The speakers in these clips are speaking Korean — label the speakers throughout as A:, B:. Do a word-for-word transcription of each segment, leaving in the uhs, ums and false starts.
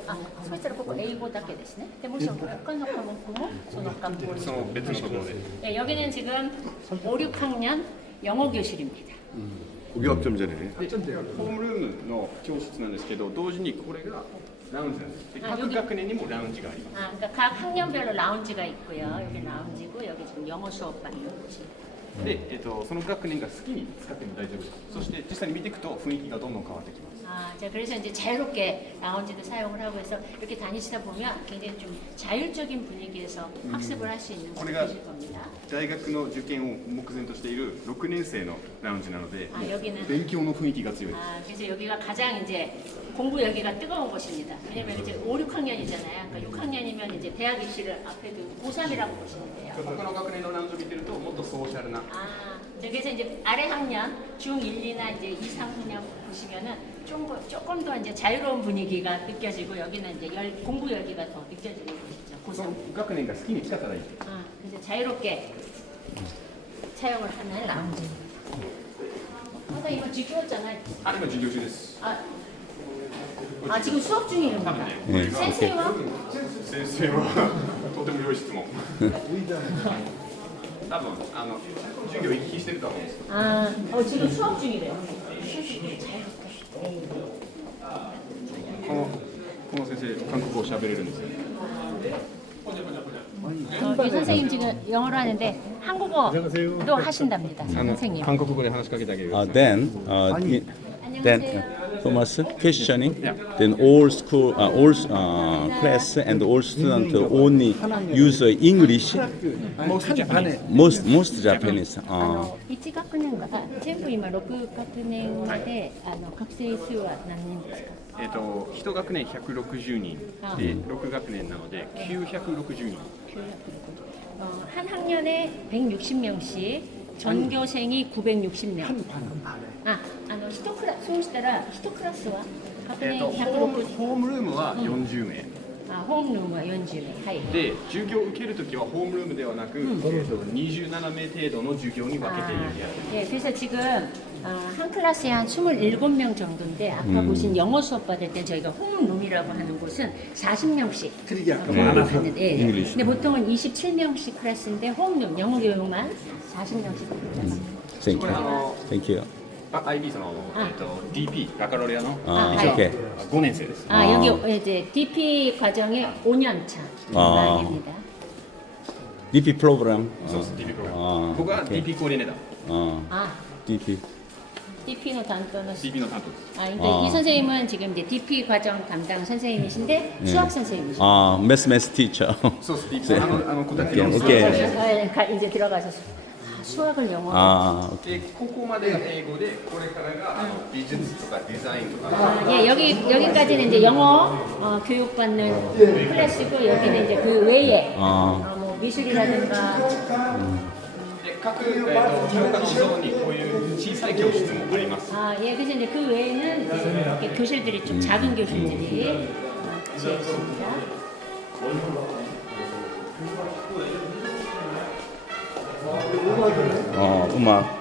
A: あ、そしたらここ英語だけですね。でもし他の科目もその学校に。
B: その別のところで
A: 네, 여기는 지금 오, 육 학년 영어 교실입니다.
C: 고교 학점 전에
B: でホームルームの教室なんですけど、同時にこれがラウンジなんです。で
A: あ
B: 各学年にもラウンジがあります。
A: 아, 그러니까 각 학년별로 라운지가 있고요. 여기 라운지고 여기 지금 영어 수업 받는 곳이에요.
B: で、えっと、その学年が好きに使っても大丈夫です。そして実際に見ていくと雰囲気がどんどん変わってきます。
A: 아, 자, 그래서 이제 자유롭게 라운지도 사용을 하고 해서 이렇게 다니시다 보면 굉장히 좀 자율적인 분위기에서 학습을 할 수 있는 곳이
B: 우리가-
A: 되실 겁니다.
B: 大学の受験を目前としているろくねん生のラウンジなので、
A: 아, 여기는
B: 勉強の雰囲気が強いです。
A: 아, 그래서 여기가 가장 이제 공부 여기가 뜨거운 곳입니다. 왜냐면 이제 오, 육 학년이잖아요. 그러니까 육 학년이면 이제 대학 입시를 앞에 두고 고 삼이라고 보시면 돼요.
B: 他の学年のラウンジを見てるともっとソーシャルな
A: 아, 그래서 이제 아래 학년, 중 일, 이나 이제 이, 삼 학년 보시면은 좀, 조금 더 이제 자유로운 분위기가 느껴지고 여기는 이제 열, 공부 열기가 더 느껴지는 곳이죠.
B: そ
A: 고삼.
B: の学年が好きに使ったらいい。
A: 아, 그래서 자유롭게 사용을 하는 라운지. 아까 이거 지켰잖아요.
B: あ、今授業中です。
A: 아, 아 지금 수업 중이군요.
C: 네,
A: 선생님은
B: 先生はとても良い質問。多分あの授業行き来してると思うんです。
A: 아, 어, 지금 수업 중이래요.
B: このこの先生韓国語を喋れるんですよ。
A: 어, 이 선생님 지금 영어로 하는데 한국어도 하신답니다.
B: あの
A: 선생님.
B: 韓国語で話しかけてあげる。
C: uh, then uh, i- then
A: 안녕하세요.
C: uh, Thomas questioning then all school uh, all uh, class and all student only use English
B: Most Japanese.
C: most most Japanese
A: あ
C: uh,
A: のいち学年があ全部今ろく学年であの学生数は何人ですか？
B: えっと一学年ひゃくろくじゅうにんでろく学年なのできゅうひゃくろくじゅうにん。
A: 어, 한 학년에 백육십 명씩 전교생이 구백육십 명. 아, 아, 너 일クラスそうしたらいちクラスは学年
B: えっとホーム
A: ひゃくろくじゅう。
B: ホームルームはよんじゅうめい。
A: あ、ホームルームはよんじゅうめい。はい。
B: で授業を受けるときはホームルームではなく、えっとにじゅうななめい程度の授業に分けている部屋です。
A: 아, 예, 그래서 지금 어, 한 클래스에 한 이십칠 명 정도인데 아까 보신 영어 수업 받을 때 저희가 홈룸이라고 하는 곳은 사십 명씩 받는데 예, 예. 근데 보통은 이십칠 명씩 클래스인데 홈룸 영어 교육만 사십 명씩 받습니다.
C: thank
B: これあ
C: you
B: の
C: thank you
B: あ 아이비 その
A: あ
B: えっと 디피 ラカロレアの
C: 아,
A: 아,
C: okay.
B: ごねん生です。
A: 아,
C: 아.
A: 여기 이제 디피 과정의 오 년 차
C: 아.
A: 입니다.
C: D P program
B: そうです 디피 プログラム。
C: 아,
B: 僕は
C: okay.
B: 디피 コーディネーター。
C: uh,
A: 아,
C: D P
A: 디피노 단토노
B: 디피 の担当です。
A: 아, 근데
C: 아.
A: 이 선생님은 지금 이제 디피 과정 담당 선생님이신데 수학 선생님이시죠.
C: uh, mathematics teacher
B: そうです。ディーピー あのあの子たち
C: 오케이
B: の
C: 오케이
A: 가- 이제 들어가셔서 아, 수학을 영어로.
C: 아, 오케이.
B: でここまでが英語でこれからがあの美術とかデザインとか。
A: 아, 예, 여기 여기까지는 이제 영어 어, 교육받는 클래스고 여기는 이제 그 외에
C: 아.
A: 어, 뭐 미술이라든가
B: で各、えー、と教科のゾーンにこういう小さい教室もあります。
A: 아, 예, 그래서 이제 그 외에는 이렇게 교실들이 좀 작은 교실들이 어, 같이 있습니다.
C: 어, 음악.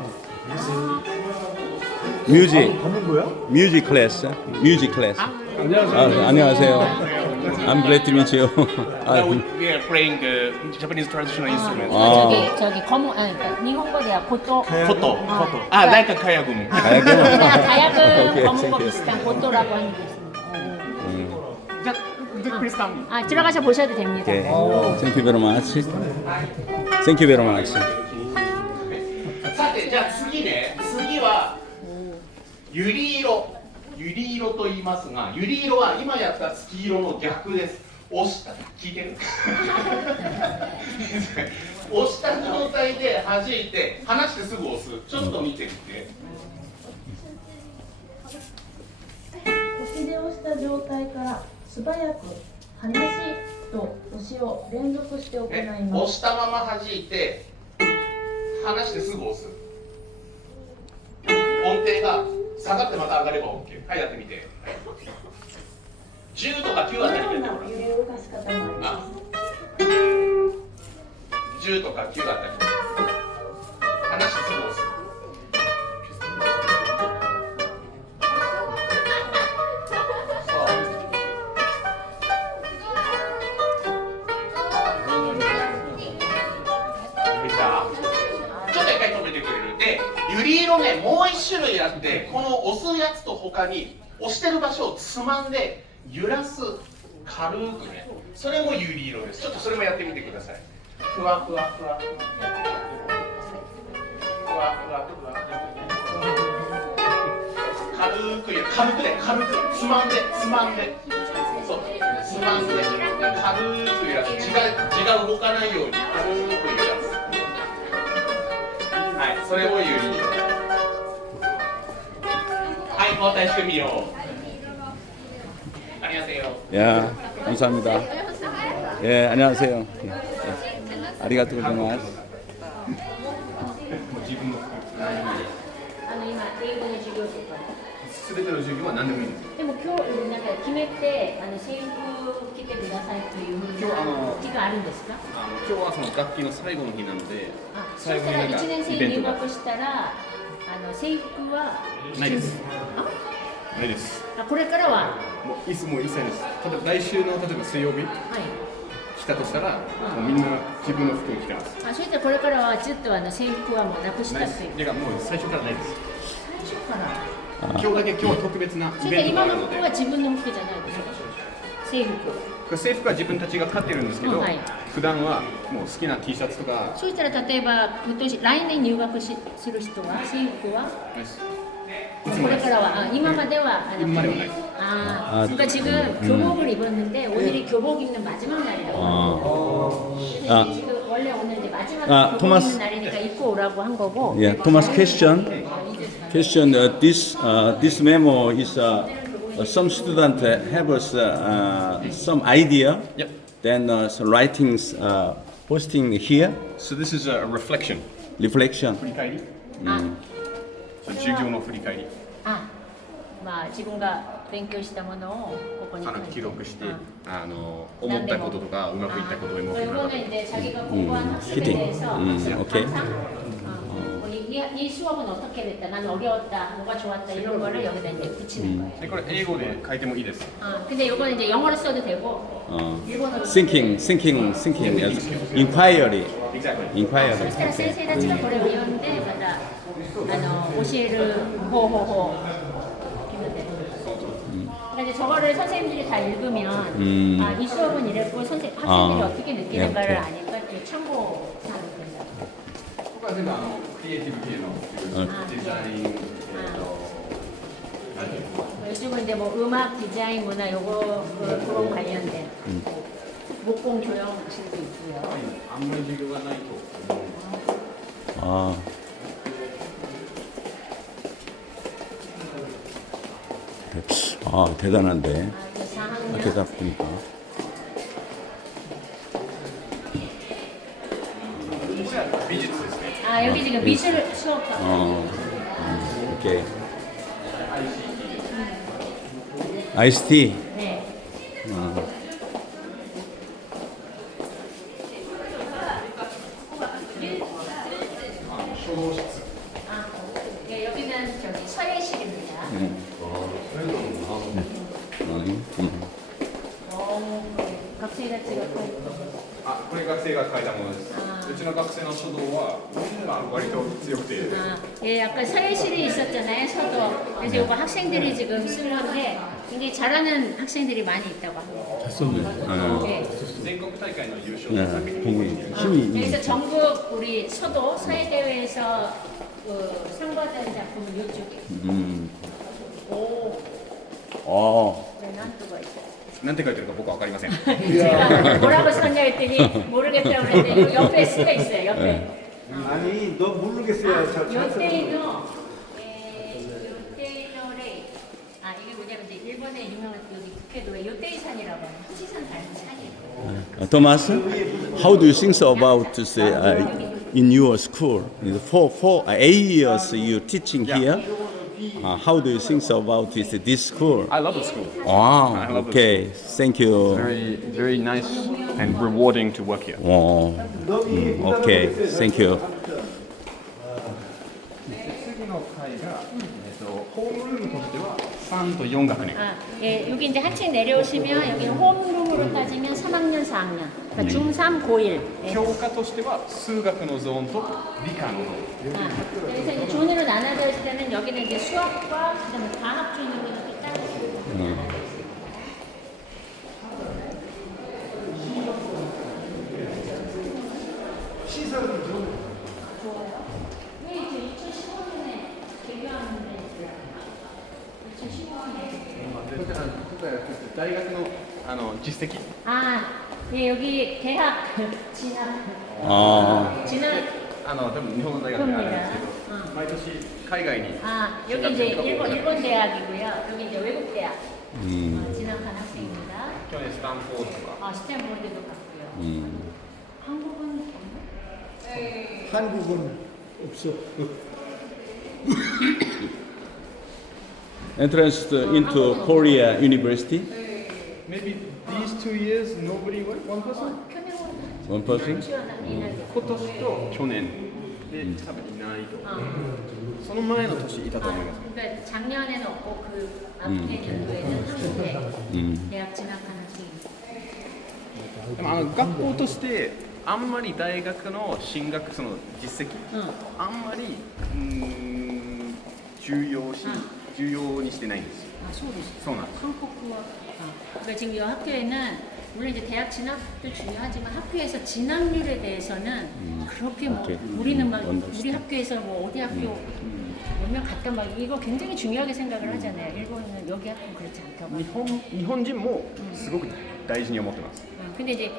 C: 뮤직. 뮤직 클래스. 뮤직 클래스. 안녕하세요. 아, 안녕하세요. I'm glad to meet you. 아,
D: Now we, we are playing uh, Japanese traditional instruments.
C: 아.
A: 저기 저기 검은 아, 그러니까 일본어 대학 고토
D: Koto, koto. Ah, like a kayagun.
C: 가야금.
A: 그냥 가야금
C: 오케이,
A: 검은거
C: 땡큐.
A: 비슷한 고토라고 하는 게 있습니다.
D: Just, just please come.
A: 아, 들어가서 보셔도 됩니다.
C: 오케이. Thank you very much. Thank you very much.
D: さて、じゃあ次ね、次はゆり色。ゆり色と言いますが、ゆり色は今やった月色の逆です。押した、聞いてる押した状態で弾いて、離してすぐ押す。ちょっと見てみて。
E: 押しで押した状態から素早く離しと押しを連続して行い
D: ね、
E: ます。
D: 押したまま弾いて、離してすぐ押す。音程が下がってまた上がれば OK。はい、やってみて。じゅうとかきゅうあたりでやってごらん。
E: 揺れ動かす方もありま
D: あじゅうとかきゅうあたり。離してすぐ押す。そう。 とね、もう一種類あって、この押すやつと他に押してる場所をつまんで揺らす、軽くね、それもユリ色です。ちょっとそれもやってみてください。ふわふわふわふわふわふわふわ軽くや軽くね、軽くつまんでつまんで、そうつまんで軽く揺らす。血が血が動かないように軽く揺らす。はい、それもユリ色。はい、交代してみよう。안녕하세요.
C: 야, 감사합니다. 예, 안녕하세요. 예, 예. 아리가토 고자이마스.
B: 自分の
A: あの今英語の授業とか。
B: 全ての授業は何でもいいんですよ。
A: でも今日なんか決めてあの制服着てくださいというふう
B: 今日あの
A: 日があるんですか？
B: あの今日はその学期の最後の日なので、
A: あ、そしたら
B: 最後になんか
A: いちねん生に入
B: イベントが
A: 学したらあの制服は
B: ないです。
A: あ、
B: ないです。
A: あこれからは
B: もういつも一切です。例えば来週の例えば水曜日
A: はい。
B: 来たとしたら、もうみんな自分の服を着てます。
A: あ、そしてこれからはずっとあの制服はもうなくした
B: ない
A: という。
B: だからもう最初からないです。
A: 最初から。
B: 今日だけ今日は特別な
A: それで
B: イベントがあるので、
A: 今の服は自分の服じゃないですか？制服。
B: これ制服は自分たちが買ってるんですけど、
A: うんはい、
B: 普段はもう好きな T シャツとか、
A: そうしたら例えば今年来年入学しする人は制服は。これからは아今までは아
B: 今まではない。
A: 아 그러니까 지금 교복을 입었는데 오늘이 교복 입는 마지막 날이라고.
C: 아,
A: 그래서 지금 원래 오늘 이제 마지막
C: 아,
A: 교복
C: 토마스.
A: 입는 날이니까 입고 오라고 한 거고.
C: yeah, Thomas question. Question. Uh, this uh, this memo is uh, uh, some student uh, have us uh, uh, some idea.
B: Yep.
C: Then uh, some writings uh, posting here.
B: So this is a reflection.
C: Reflection.
B: 振り返り。
A: 아,
B: 授業の振り返り。
A: 아, 막 지금가 勉強したものをここに
B: あの記録して、
A: 아.
B: あの思ったこととかうまくいったことを
A: 아,
B: も
A: 이거는 이제 자기가 공부한 학습에
C: 히딩.
A: 대해서
C: 음,
A: 항상
C: 오케이.
A: 어, 이, 이, 이 수업은 어떻게 됐다, 난 어려웠다, 뭐가 좋았다 이런 거를 여기다 이제 붙이는 거예요.
B: でこれ英語で書いてもいいです。
A: 아, 근데 이거는 이제 영어로 써도 되고
C: Uh,
A: 일본어로
C: thinking, thinking, thinking. As inquiry.
B: Exactly.
C: Inquiry.
A: そしたら先生たちがこれを読んでまたあの教える方法を決めてる。 그러니까 이제 저거를 선생님들이 다 읽으면
C: 음.
A: 아, 이 수업은 이랬고 선생, 학생들이
C: 아.
A: 어떻게 느끼는가를
C: 네,
A: 아니까 좀 참고하면 된다.
B: ここは全部あのクリエイティブ系のデザイン、えっと、何ていうの
A: 요즘은 이제 뭐 음악, 디자인, 문화 요거 그, 그런 관련된 목공 조형실도 있고요.
B: あんまり授業がないと。
C: 아. 아, 대단한데.
A: 아, 이제 사 학년.
C: 게다 보니까.
B: これは美術ですね。
A: 아, 여기 지금 미술 수업하고
C: 어. 음, 오케이. 아이스티.
A: 네.
C: 어.
A: 아, 네, 여기는 저기 서예실입니다.
C: 음. 음.
A: 어, 각색이가 찍었고
B: あ、これ学生が書いたものです。
A: あー
B: うちの学生の書道は、まあ、割と強くて、
A: 아, 예, 아까 서예실이 있었잖아요, 서도. 그래서 이거 학생들이 지금 쓴 건데 굉장히 잘하는 학생들이 많이 있다고 합니다.
C: 잘 썼네.
A: 네.
B: 全国大会の優勝
C: 네,
B: の作品
C: 공이
A: 아,
C: 힘이 있는.
A: 그래서 전국 우리 서도 서예대회에서 그 상 받은 작품은 이쪽에.
C: 음.
A: 오,
C: 어.
A: 네, 난또가 있어요.
B: なんて書いてるか僕は分かりません。
A: 제가 뭐라고 썼냐 했더니 모르겠다고 그랬는데 요 옆에 쓰여 있어요, 옆에.
F: 아니 너 모르겠어요. 잘 잘.
A: 요테이노, 요테이노 레이. 아, 이게 뭐냐면 이제 일본의 유명한 여기 북해도에 요테이산이라고 하는 후지산 닮은 산이에요.
C: Uh, Thomas, how do you think about to say uh, in your school? For for uh, eight years you teaching here. Uh, how do you think about this this school?
B: I love the school.
C: Ah,
B: love
C: okay. Thank you.
B: Very, very nice and rewarding to work here.
C: Oh, mm, okay. Thank you.
B: 次の回が、えっと、ホームルームとしてはさんとよん学年。
A: 아, 예, 여기 이제 한층 내려오시면 여기는 홈룸으로 따지면 삼 학년, 사 학년. 그러니까 중삼, 고일.
B: 教科としては数学のゾーンと理科のゾーン
A: 아, 그래서 이제 존으로 나눠져 있을 때는 여기는 이제 수학과 그다음에 과학 존으로 이렇게 따로 나눠져 있어요. 좋아요. 왜 이제 이천십오 년에 개교하는데 이천십오 년에
B: 大学のあの実績
A: 아, 예, 여기 대학 진학
C: 아,
A: 진학
B: あの多分日本の大学にあるんですけど
A: 어.
B: 毎年海外に
A: 아, 여기 이제 일본 일본 대학이고요. 여기 이제 외국 대학
C: 음,
A: 어, 진학한 학생입니다.
B: 去年スタンフォードとか
A: 아, 스탠포드도 갔고요.
C: 음.
A: 한국은 없나?
F: 한국은 없어.
C: Entrance to- into Korea University.
B: Maybe these two years nobody went one person?
C: One person.
B: 今年と去年で多分いないとその前の年いたと思います
A: 아, 그러니까 작년에는 없고 그 앞에 연도에는 한국에
C: 음.
A: 대학 진학한 학생입니다.
B: でもあの学校としてあんまり大学の進学その実績
A: 응.
B: あんまりうーん重要し重要にしてないんですよ
A: 아, 소리시.
B: そうなんです
A: 한국과 아, 그러니까 지금 이 학교에는 물론 이제 대학 진학도 중요하지만 학교에서 진학률에 대해서는 그렇게 뭐
C: 오케이.
A: 우리는 막
C: 언더스탠드.
A: 우리 학교에서 뭐 어디 학교 몇 명 갔다 막 이거 굉장히 중요하게 생각을 하잖아요. 일본은 여기 학교는 그렇지 않다고.
B: 日本日本人もすごく大事に思ってます
A: 음, 근데 이제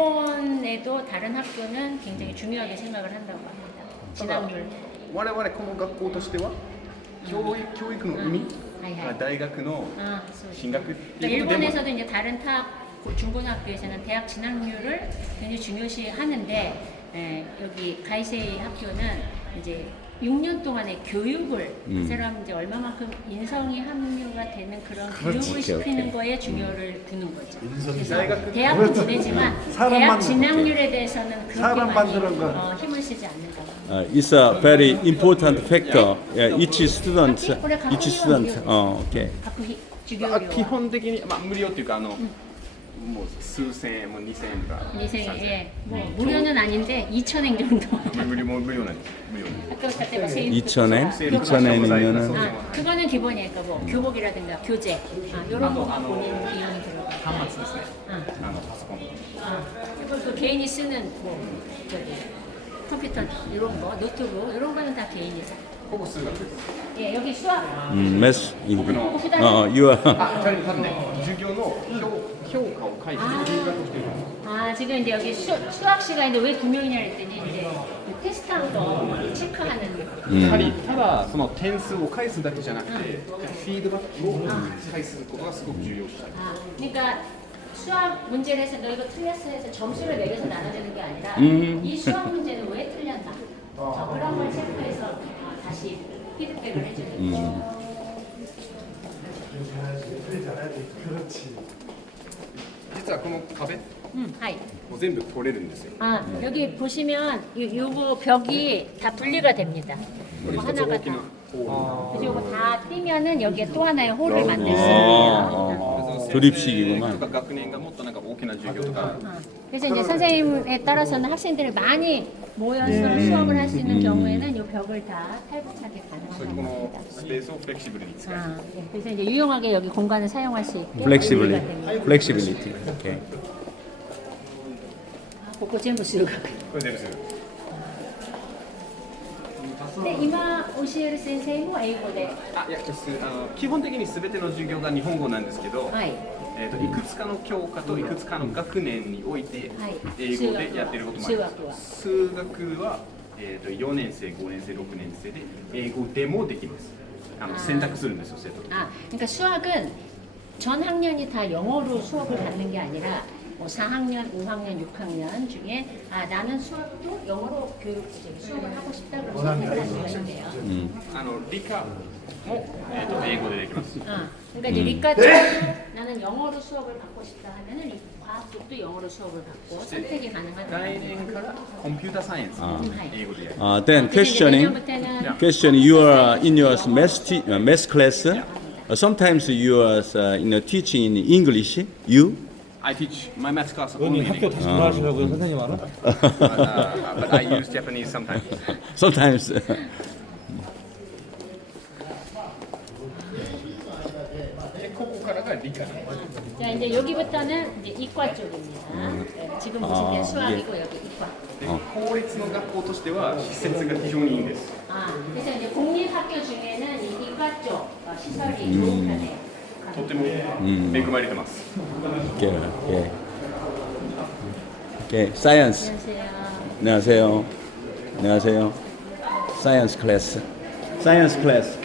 A: 일본에도 다른 학교는 굉장히 중요하게 생각을 한다고 합니다. 진학률.
B: 我々この学校としては教育教育の意味が大学の
A: 아, 소리.
B: 進学って
A: 그러니까
B: いうことでも
A: 일본에서도 이제 다른 타 고- 중고등학교에서는 대학 진학률을 굉장히 중요시 하는데 에, 여기 가이세이 학교는 이제 육 년 동안의 교육을
C: 음.
A: 그 사람 이제 얼마만큼 인성이 합류가 되는 그런
C: 그렇지.
A: 교육을
C: 오케이,
A: 시키는
C: 오케이.
A: 거에 중요를 두는 거죠. 그래서
B: 대학-
A: 대학도 보내지만
F: 사람
A: 대학
F: 만드는
A: 진학률에 대해서는 그렇게
F: 사람
A: 많이
F: 만드는 거.
A: 어, 힘을 쓰지 않는다.
C: Uh, it's a very important factor. Yeah, each student, each student. Oh, okay.
A: 学費授業
B: まあ
A: 料
B: 基本的に、まあ、無料っていうかあの、もう数千円もうにせんえんとか
A: 이생
B: 삼千
A: 예, 뭐 무료는 아닌데 이천 엔 정도.
B: 無料も無料なんです無料
A: 아까 그때 뭐 세일
C: 이천 엔?
A: 아,
C: 이천 엔이면은
A: 아, 그거는 기본이니까 뭐 교복이라든가 교재 아, 이런 거 본인 비용이 들어가.
B: 端末ですね
A: 아,
B: あのパソコン
A: 아, 그리고 그 개인이 쓰는 뭐 저기 컴퓨터 이런 거 노트북 이런 거는 다 개인이 사.
B: ほぼ数学です
A: 예, 여기 수학
C: 음, math. Uh, you are.
B: あ、じゃあ多分ね授業の評評価を書いて
A: あー
B: 金額をしてる
A: 아 지금 이제 여기 수, 수학 시간인데 왜 두 명이냐 했더니 이제 그 테스트한 거 체크하는
B: やはりただその点数を返すだけじゃなくてフィードバックを返すことがすごく重要視したい
A: 아, 그러니까 수학 문제를 해서 너 이거 틀렸어 해서 점수를 매겨서 나눠주는 게 아니라
C: 음.
A: 이 수학 문제는 왜 틀렸나 저 그런 걸 체크해서 어, 다시 피드백을 해주는 거죠.
C: 음.
F: 그렇지.
B: 実はこの壁
A: 음, 하이.
B: もう全部取れるんですよ
A: 아 여기 보시면 요, 요거 벽이 다 분리가 됩니다. 뭐
B: 一つ
A: 하나가
B: 大き
A: 다.
B: なホ
A: 그래서 요거 다 띄면은 여기에 또 하나의 홀을 만들 수
C: 아,
A: 있어요.
B: ール
C: 아, 조립식이구나.
B: とか学年がもっとなんか大きな授業とか
A: 어, 그래서 이제 선생님에 따라서는 학생들이 많이 모여서 수업을 할 수 있는 경우에는 이 벽을 다 탈북하게
B: そういう
A: 가능하다고
B: この
A: 합니다.
B: スペースをフレキシブルに使う
A: 아, 예. 그래서 이제 유용하게 여기 공간을 사용할 수 있게
C: Flexibility.
A: 분리가 됩니다.
C: Flexibility. Okay.
A: 아, 그거 전부 수요가.
B: これ全部する
A: 네, 이마 오시에르 선생님も英語で。
B: あいやですあの基本的に全ての授業が日本語なんですけど、
A: はい。
B: えー、といくつかの教科といくつかの学年において
A: はい
B: 英語でやってることもあります
A: 数学は
B: 数学は、えー、とよねん生ごねん生ろくねん生で英語でもできますあの
A: あー
B: 選択するんですよ生徒
A: 아, 그러니까 수학은 전 학년이 다 영어로 수업을 받는 게 아니라 뭐 사 학년, 오 학년, 육 학년 중에 아 나는 수학도 영어로 교육 저기 수업을 하고 싶다 그러면 선택을 할 수가 있대요.
C: 음.
B: あの理科も、えー、と英語でできます
A: 아, 그러니까 이제 리과 쪽 나는 영어로 수업을 받고 싶다 하면은 이 과학 쪽도 영어로 수업을 받고 선택이 가능한
B: 来年からコンピュータサイエンスも英語でやる
C: Uh, then
A: 그래서 이제
C: questioning.
A: 내년부터는
C: Question: You are in your math, te- uh, math class. Uh, sometimes you are uh, in a teaching in English. You.
B: I teach my math class
G: 여기
B: only in
G: 학교
B: English.
G: 다시 돌아가시려고요, 선생님 알아?
B: But, uh, but I use Japanese sometimes.
C: Sometimes.
A: 자 이제 여기부터는 이제 이과 쪽입니다. 네, 지금 보시는 게 수학이고 여기 이과.
B: 公立の学校としては施設が非常にいいんです
A: 아 그래서 이제 공립학교 중에는 이 이과 쪽 어, 시설이 좋은 편이에요.
B: とても恵まれてます
C: Okay, okay. Okay, science.
A: 안녕하세요.
C: 안녕하세요. 안녕하세요. Science class. Science class.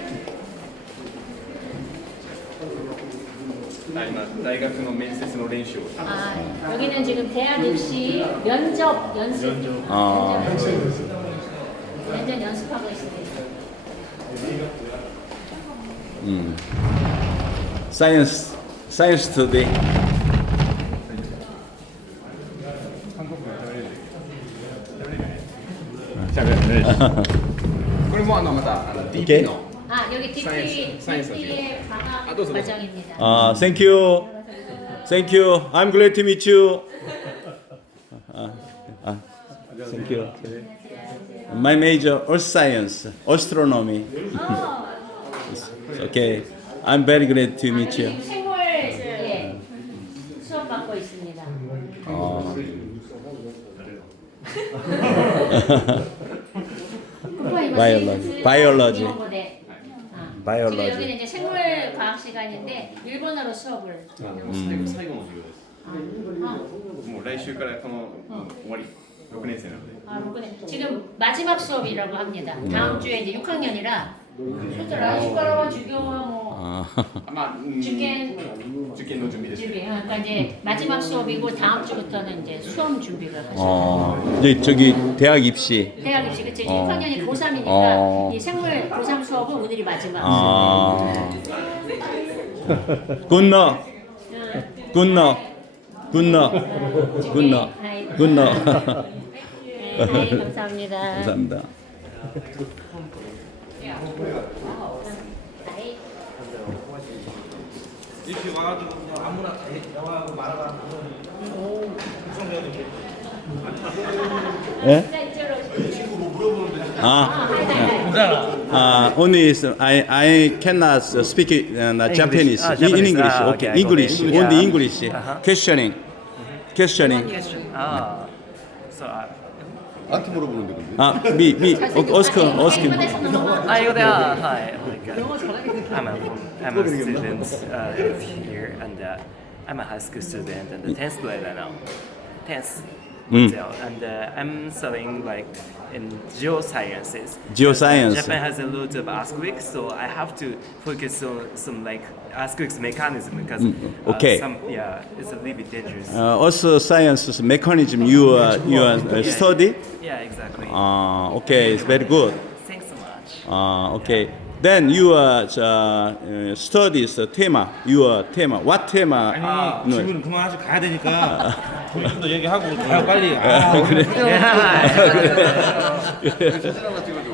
B: あ今大学の面接の練習を
A: 아 여기는 지금 대학 입시 면접 연습.
C: 아.
A: 면접 연습. 면접 연습하고 있습니다.
C: 음. Science. Science today.
B: これもあのまたあの ディー
C: Okay.
B: ピー の
A: 아 여기 디피
B: 사이언스, 사이언스
A: 디피의 방학
B: 아, 또 써, 또 써.
A: 과정입니다.
C: Uh, thank you. Thank you. I'm glad to meet you. Uh, uh, thank you. My major earth science, astronomy. Okay. I'm very glad to
A: 아,
C: meet
A: 여기
C: you.
A: 지금 생물 예, 수업 받고 있습니다.
C: 어, 바이올로지. 바이올로지. 바이올로지.
A: 지금 여기는 이제 생물 과학 시간인데 일본어로 수업을.
B: 最後の授業です
A: 아,
B: もう来週からこのもう終わりろくねん生なので
A: 아, 그렇군요. 지금 마지막 수업이라고 합니다. 다음 주에 이제 육 학년이라 진짜 라이슈가라와 주교와 뭐
C: 아,
B: まあ、うん
A: 주겐
B: 受験の準備です
A: 준비. 그러니까 이제 마지막 수업이고 다음 주부터는 이제 수험 준비를 하시죠.
C: 어, 이제 저기 대학 입시.
A: 대학 입시 그치?
C: 어.
A: 육 학년이 고삼이니까
C: 어.
A: 이 생물 고삼 수업은 오늘이 마지막.
C: 아, 굿너, 굿너, 굿너, 굿너, 굿너.
A: 네, 네, 감사합니다.
C: 감사합니다.
A: 네.
G: 이렇게 와가지고 그냥 아무나 다 영화하고 말아가.
C: 예?
A: 자, 이쪽으로 오시죠.
C: 아, 아, only is, I I cannot speak uh, Japanese.
H: Ah,
C: In
H: Japanese.
C: English,
H: Ah,
C: okay.
H: okay, I got
C: English,
H: it.
C: only
H: Yeah.
C: English.
H: Uh-huh.
C: Questioning, questioning.
H: Ah, so uh,
B: 나한테 물어보는데 근데
C: 아, me, me, ask, ask him.
A: 일본에서 넘어가.
H: I go there. Hi, like, uh, I'm a I'm a student uh, here, and uh, I'm a high school student and the tenth grade now. Tenth.
C: Mm.
H: So, and uh, I'm studying like in geosciences.
C: Geoscience.
H: Japan has a lot of earthquakes, so I have to focus on some like earthquakes mechanism because
C: okay.
H: uh, some yeah, it's a little bit dangerous.
C: Uh, also, science mechanism you uh, you uh, study.
H: Yeah, exactly.
C: Ah, okay, it's very good.
H: Thanks so much.
C: Ah, okay. Then you uh, uh, studies the theme. Your theme. What theme?
G: 아니,
C: no.
G: 질문 그만하시고 가야 되니까 우리 좀 더 얘기하고 가요 빨리. 아,
C: 그래.
B: 사진 하나 찍어줘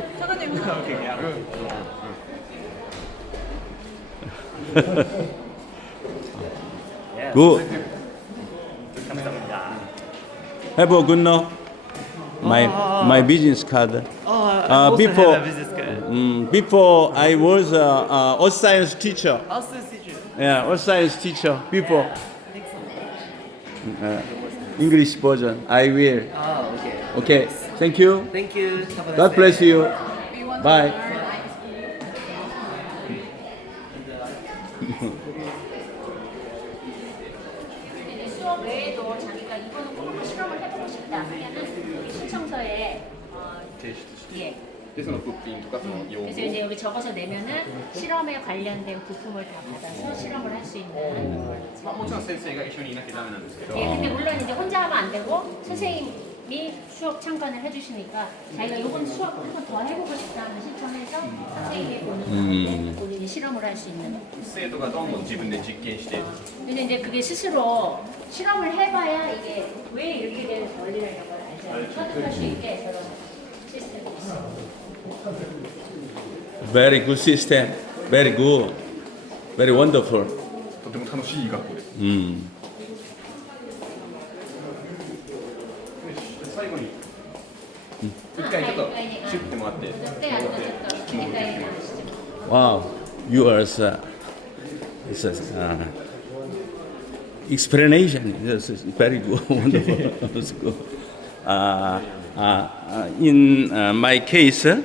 C: Good.
H: 감사합니다.
C: Have a good night. My my business card.
H: Oh, I
C: Uh,
H: also
C: before-
H: have a business card.
C: Mm, before I was a uh, earth science teacher.
H: Also, teacher.
C: Yeah, earth science teacher. Before
H: Thanks so much.
C: uh, English version. I will.
H: Oh, okay.
C: Okay. Thank you.
H: Thank you. Have a nice
C: God
H: day.
C: bless you. Bye.
A: 수업 외에도 자기가 이거는 꼭 실험을 해보고 싶다 하면은 여기 신청서에 어, 예.
B: でその物品とかその用具
A: 그래서 이제 여기 적어서 내면은 실험에 관련된 부품을 다 받아서 실험을 할 수 있는.
B: まあ、もちろん先生が一緒にいなきゃダメなんですけど
A: 예, 근데 물론 이제 혼자 하면 안 되고 선생님이 수업 참관을 해주시니까 자기가 이번 수업 한 번 더 해보고 싶다는 신청해서 선생님이 보는 가운데 본인이 실험을 할 수 있는.
B: 生徒がどんどん自分で実験して
A: 근데 이제 그게 스스로 실험을 해봐야 이게 왜 이렇게 되는 원리라는 걸 알잖아요. 터득할 수 있게 저런 시스템이 있어요.
C: Very good system. Very good. Very wonderful.
B: とても楽しい学校です
C: 음.
B: 最後に一回ちょっとシュッて回って
A: で、あとちょっと切り替え直して。
C: Wow, yours uh, is a, uh, explanation is is very good, wonderful. It's good. Uh, uh, uh, in uh, my case, uh,